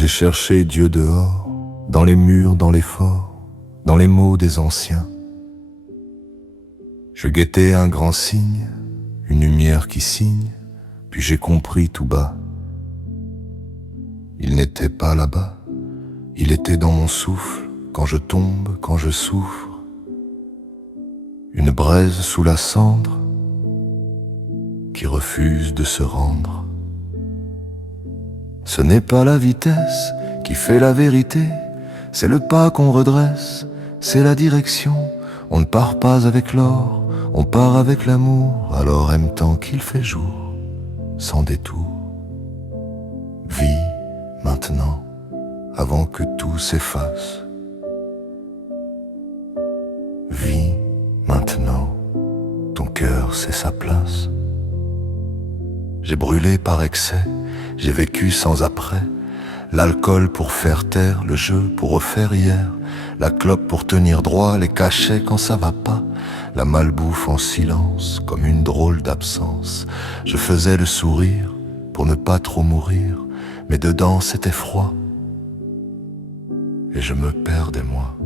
J'ai cherché Dieu dehors, dans les murs, dans les forts, dans les mots des anciens. Je guettais un grand signe, une lumière qui signe, puis j'ai compris tout bas. Il n'était pas là-bas, il était dans mon souffle, quand je tombe, quand je souffre. Une braise sous la cendre, qui refuse de se rendre. Ce n'est pas la vitesse qui fait la vérité, c'est le pas qu'on redresse, c'est la direction. On ne part pas avec l'or, on part avec l'amour, alors aime tant qu'il fait jour, sans détour. Vis maintenant, avant que tout s'efface. Vis maintenant, ton cœur sait sa place. J'ai brûlé par excès, j'ai vécu sans après. L'alcool pour faire taire, le jeu pour refaire hier. La clope pour tenir droit, les cachets quand ça va pas. La malbouffe en silence, comme une drôle d'absence. Je faisais le sourire pour ne pas trop mourir, mais dedans c'était froid. Et je me perdais moi.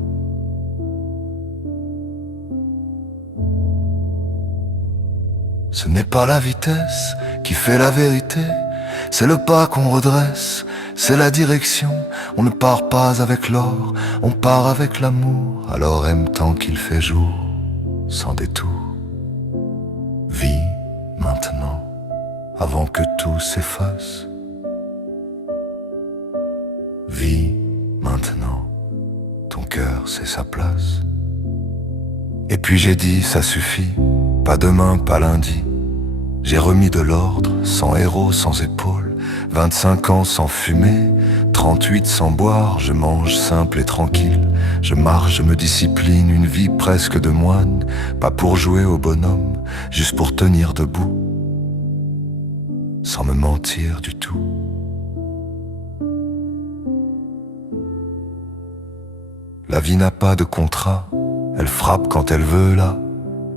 Ce n'est pas la vitesse qui fait la vérité, c'est le pas qu'on redresse, c'est la direction. On ne part pas avec l'or, on part avec l'amour, alors aime tant qu'il fait jour, sans détour. Vis maintenant, avant que tout s'efface. Vis maintenant, ton cœur sait sa place. Et puis j'ai dit ça suffit, pas demain, pas lundi. J'ai remis de l'ordre, sans héros, sans épaules. 25 ans sans fumer, 38 sans boire. Je mange simple et tranquille, je marche, je me discipline. Une vie presque de moine, pas pour jouer au bonhomme, juste pour tenir debout, sans me mentir du tout. La vie n'a pas de contrat, elle frappe quand elle veut là.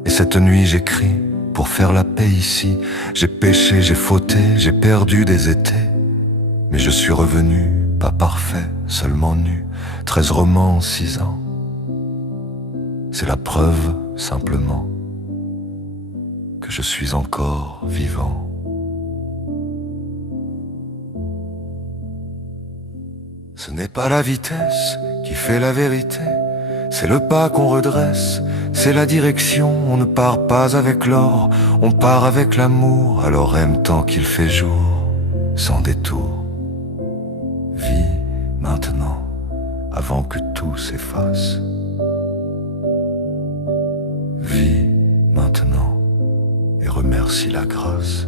Et cette nuit j'écris pour faire la paix ici. J'ai péché, j'ai fauté, j'ai perdu des étés, mais je suis revenu, pas parfait, seulement nu. 13 romans en 6 ans, c'est la preuve simplement que je suis encore vivant. Ce n'est pas la vitesse qui fait la vérité, c'est le pas qu'on redresse, c'est la direction. On ne part pas avec l'or, on part avec l'amour, alors aime tant qu'il fait jour, sans détour. Vis maintenant, avant que tout s'efface. Vis maintenant, et remercie la grâce.